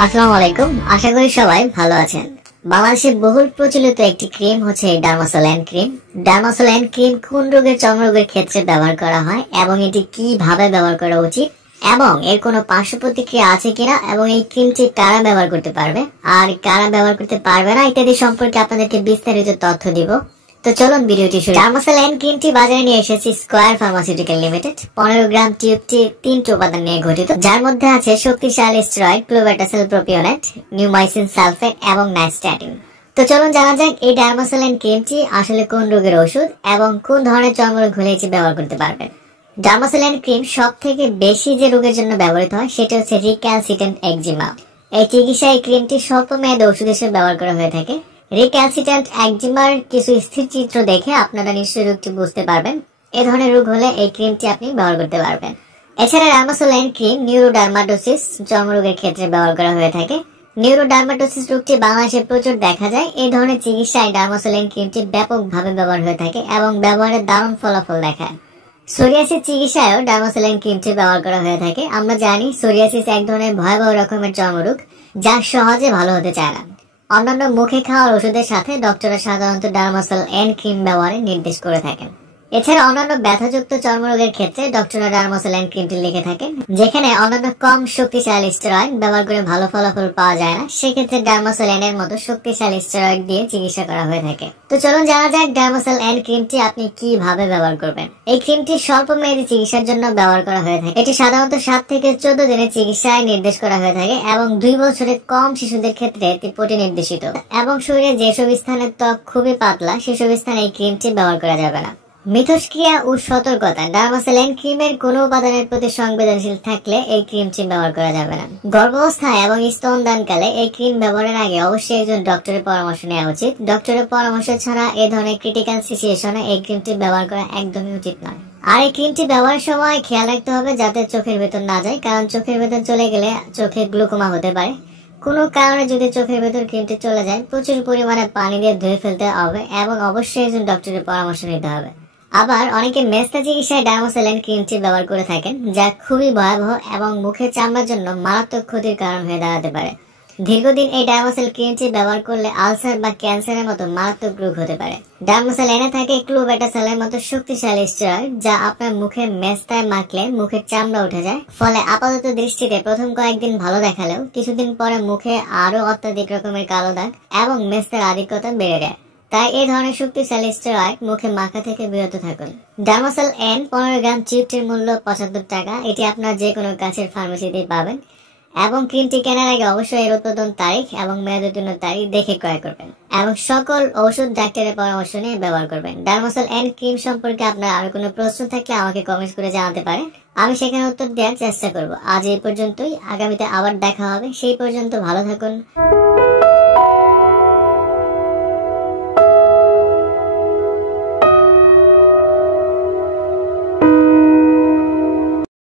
আসসালামু আলাইকুম, আশা করি সবাই ভালো আছেন। বাংলাদেশে বহুল প্রচলিত একটি ক্রিম হচ্ছে ডার্মাসোল্যান ক্রিম। ডার্মাসোল্যান ক্রিম কোন রোগের চর্মরোগের ক্ষেত্রে ব্যবহার করা হয় এবং এটি কিভাবে ব্যবহার করা উচিত এবং এর কোনো পার্শ্ব প্রতিক্রিয়া আছে কিনা এবং এই ক্রিমটি কারা ব্যবহার করতে পারবে আর কারা ব্যবহার করতে পারবে না ইত্যাদি সম্পর্কে আপনাদেরকে বিস্তারিত তথ্য দিব। তো চলুন ভিডিওটি শুরু। ডার্মাসোল্যান ক্রিমটি বাজারে নিয়ে এসেছে স্কয়ার ফার্মাসিউটিক্যাল লিমিটেড। 15 গ্রাম টিউবটি 3টি উপাদান নিয়ে গঠিত, যার মধ্যে আছে শক্তিশালী স্টেরয়েড ক্লোবেটাসিল প্রোপিওনেট, নিউমাইসিন সালফেট এবং নাইস্ট্যাটিন। তো চলুন জানা যাক এই ডার্মাসোল্যান ক্রিমটি আসলে কোন রোগের ওষুধ এবং কোন ধরনের চর্মরোগ হলে এটি ব্যবহার করতে পারবেন। ডার্মাসোল্যান ক্রিম সব থেকে বেশি যে রোগের জন্য ব্যবহৃত হয় সেটা হচ্ছে রিক্যালসিট্যান্ট একজিমা। এই চিকিৎসায় এই ক্রিমটি স্বল্প মেয়াদে ওষুধ হিসেবে ব্যবহার করা হয়ে থাকে। রিক্যালসিট্যান্ট একজিমার কিছু স্থির চিত্র দেখে আপনারা নিশ্চয়ই রোগটি বুঝতে পারবেন। এ ধরনের রোগ হলে এই ক্রিমটি আপনি ব্যবহার করতে পারবেন। এছাড়া ডার্মাসোল্যান ক্রিম নিউরোডার্মাটোসিস চর্মরোগের ক্ষেত্রে ব্যবহার করা হয়ে থাকে। নিউরোডার্মাটোসিস রোগটি বাংলাদেশে প্রচুর দেখা যায়। এই ধরনের চিকিৎসায় ডার্মাসোল্যান ক্রিমটি ব্যাপকভাবে ব্যবহার হয়ে থাকে এবং ব্যবহারে দারুণ ফলাফল দেখায়। সোরিয়াসিস চিকিৎসায়ও ডার্মাসোল্যান ক্রিমটি ব্যবহার করা হয়ে থাকে। আমরা জানি সোরিয়াসিস এক ধরনের ভয়াবহ রকমের চর্মরোগ যা সহজে ভালো হতে চায় না। অন্যান্য মুখে খাওয়ার ওষুধের সাথে ডক্টররা সাধারণত ডার্মাসোল্যান ক্রিম ব্যবহারে নির্দেশ করে থাকেন। এছাড়া অন্যান্য ব্যথাযুক্ত চর্মরোগের ক্ষেত্রে ডক্টররা ডার্মাসোল্যান ক্রিমটি লিখে থাকেন। যেখানে অন্যান্য কম শক্তিশালী স্টেরয়েড ব্যবহার করে ভালো ফলাফল পাওয়া যায় না, সেক্ষেত্রে ডার্মাসোল্যানের মতো শক্তিশালী স্টেরয়েড দিয়ে চিকিৎসা করা হয়ে থাকে। তো চলুন জানা যাক ডার্মাসোল্যান ক্রিমটি আপনি কিভাবে ব্যবহার করবেন। এই ক্রিমটি স্বল্প মেয়াদী চিকিৎসার জন্য ব্যবহার করা হয়ে থাকে। এটি সাধারণত 7 থেকে 14 দিনের চিকিৎসায় নির্দেশ করা হয়ে থাকে এবং 2 বছরের কম শিশুদের ক্ষেত্রে এটি প্রতি নির্দেশিত এবং শরীরে যেসব স্থানের ত্বক খুবই পাতলা সেসব স্থানে এই ক্রিমটি ব্যবহার করা যাবে না। মিথস্ক্রিয়া ও সতর্কতা। ডার্মাসোল্যান ক্রিমের কোনো উপাদানের প্রতি সংবেদনশীল থাকলে এই ক্রিমটি ব্যবহার করা যাবে না। গর্ভাবস্থায় এবং স্তনদানকালে এই ক্রিম ব্যবহারের আগে অবশ্যই একজন ডক্টরের পরামর্শ নেওয়া উচিত। ডক্টরের পরামর্শ ছাড়া এই ধরনের ক্রিটিক্যাল সিচুয়েশনে এই ক্রিমটি ব্যবহার করা একদমই উচিত নয়। আর এই ক্রিমটি ব্যবহারের সময় খেয়াল রাখতে হবে যাতে চোখের ভেতর না যায়, কারণ চোখের ভেতর চলে গেলে চোখে গ্লুকোমা হতে পারে। কোনো কারণে যদি চোখের ভেতর ক্রিমটি চলে যায়, প্রচুর পরিমাণে পানি দিয়ে ধুয়ে ফেলতে হবে এবং অবশ্যই একজন ডক্টরের পরামর্শ নিতে হবে। আবার অনেকে মেস্তা চিকিৎসায় ডার্মাসোল্যান ক্রিমটি ব্যবহার করে থাকেন, যা খুবই ভয়াবহ এবং মুখের চামড়ার জন্য মারাত্মক ক্ষতির কারণ হয়ে দাঁড়াতে পারে। দীর্ঘদিন এই ডার্মাসোল ক্রিমটি ব্যবহার করলে আলসার বা ক্যান্সারের মতো মারাত্মক রোগ হতে পারে। ডার্মাসোল্যানে থাকে ক্লোবেটাসিলের মতো শক্তিশালী স্টেরয়েড, যা আপনার মুখের মেস্তায় মাখলে মুখের চামড়া উঠে যায়। ফলে আপাতত দৃষ্টিতে প্রথম কয়েকদিন ভালো দেখালেও কিছুদিন পরে মুখে আরো অত্যাধিক রকমের কালো দাগ এবং মেস্তার আধিক্যতা বেড়ে যায়। তাই এই ধরনের শক্তিশালী স্টেরয়েড মুখে মাখা থেকে বিরত থাকুন। ডার্মাসোল্যান 15 গ্রাম চিপটির মূল্য 75 টাকা। এটি আপনার যে কোনো কাছের ফার্মেসিতে পাবেন এবং ক্রিমটি কেনার আগে অবশ্যই এর উৎপাদন তারিখ এবং মেয়াদোত্তীর্ণ তারিখ দেখে ক্রয় করবেন এবং সকল ঔষধ ডাক্তারের পরামর্শ নিয়ে ব্যবহার করবেন। ডার্মাসোল্যান ক্রিম সম্পর্কে আপনার আরো কোনো প্রশ্ন থাকলে আমাকে কমেন্টস করে জানাতে পারেন, আমি সেখানে উত্তর দেওয়ার চেষ্টা করব। আজ এই পর্যন্তই, আগামীতে আবার দেখা হবে। সেই পর্যন্ত ভালো থাকুন।